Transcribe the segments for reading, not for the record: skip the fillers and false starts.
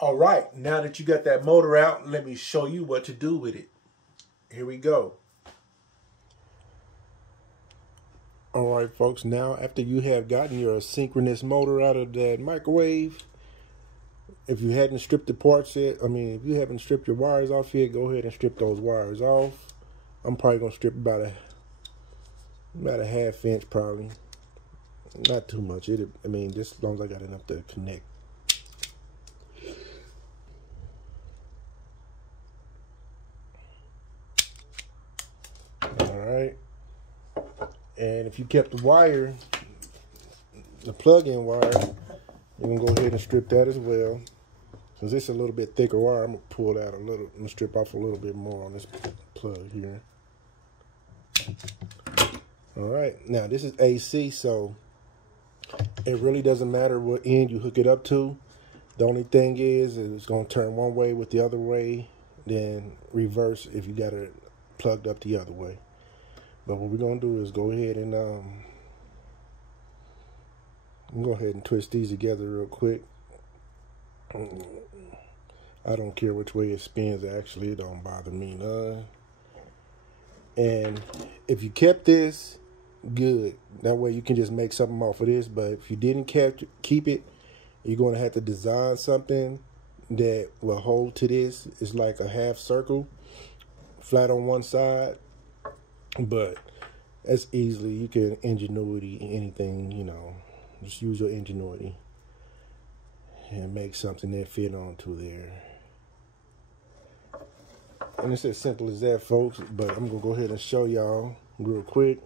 All right, now that you got that motor out, let me show you what to do with it. Here we go. All right, folks, now after you have gotten your synchronous motor out of that microwave, if you hadn't stripped the parts yet, if you haven't stripped your wires off yet, go ahead and strip those wires off. I'm probably going to strip about a half inch probably. Not too much. Just as long as I got enough to connect. Alright. And if you kept the wire, the plug-in wire, you can go ahead and strip that as well. Since it's a little bit thicker wire, I'm going to pull out a little, I'm going to strip off a little bit more on this plug here. Alright, now this is AC, so it really doesn't matter what end you hook it up to. The only thing is it's going to turn one way with the other way, then reverse if you got it plugged up the other way. But what we're going to do is go ahead and twist these together real quick. I don't care which way it spins, actually. It don't bother me none. And if you kept this, good. That way you can just make something off of this. But if you didn't keep it, you're going to have to design something that will hold to this. It's like a half circle, flat on one side. But that's easily, you can ingenuity anything, just use your ingenuity and make something that fit onto there. And it's as simple as that, folks. But I'm going to go ahead and show y'all real quick.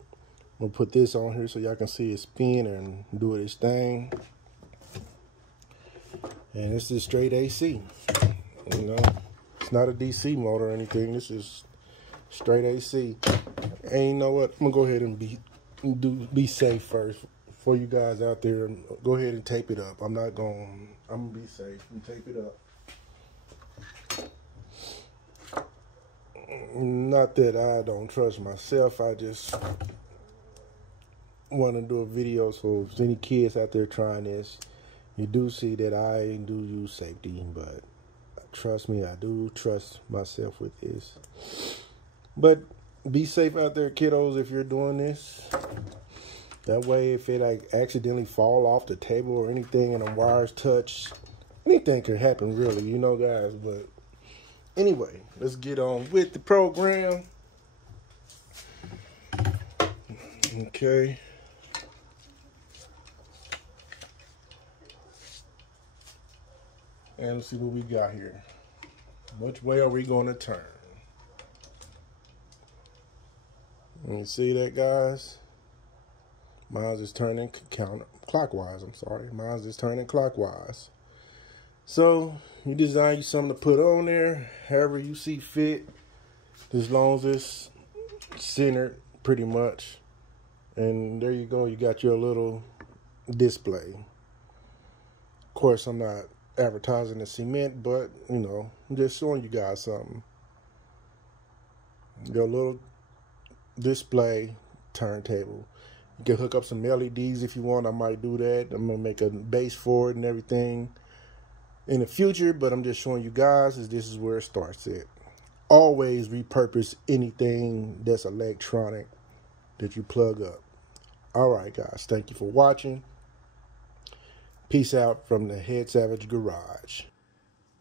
I'm going to put this on here so y'all can see it spin and do its thing. And this is straight AC. It's not a DC motor or anything. This is straight AC. And you know what? I'm going to go ahead and be safe first. For you guys out there, go ahead and tape it up. I'm going to be safe and tape it up. Not that I don't trust myself, I just want to do a video so if any kids out there trying this, you do see that I do use safety. But trust me, I do trust myself with this. But be safe out there, kiddos, if you're doing this. That way, if it accidentally fall off the table or anything and the wires touch, anything could happen, really, guys. But anyway, let's get on with the program. Okay. And let's see what we got here. Which way are we going to turn? You see that, guys? Mine's is turning clockwise. I'm sorry. Mine's is turning clockwise. So you design you something to put on there, however you see fit, as long as it's centered pretty much. And there you go. You got your little display. Of course, I'm not advertising the cement, but I'm just showing you guys something. Your little display turntable. You can hook up some LEDs if you want. I might do that. I'm gonna make a base for it and everything in the future, but I'm just showing you guys this is where it starts at. Always repurpose anything that's electronic that you plug up. All right, guys, thank you for watching. Peace out from the Head Savage Garage.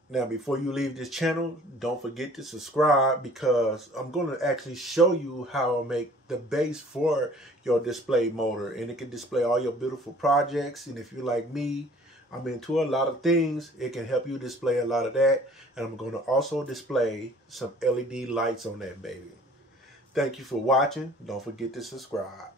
Now, before you leave this channel, don't forget to subscribe, because I'm going to actually show you how to make the base for your display motor. And it can display all your beautiful projects. And if you're like me, I'm into a lot of things, it can help you display a lot of that. And I'm going to also display some LED lights on that baby. Thank you for watching. Don't forget to subscribe.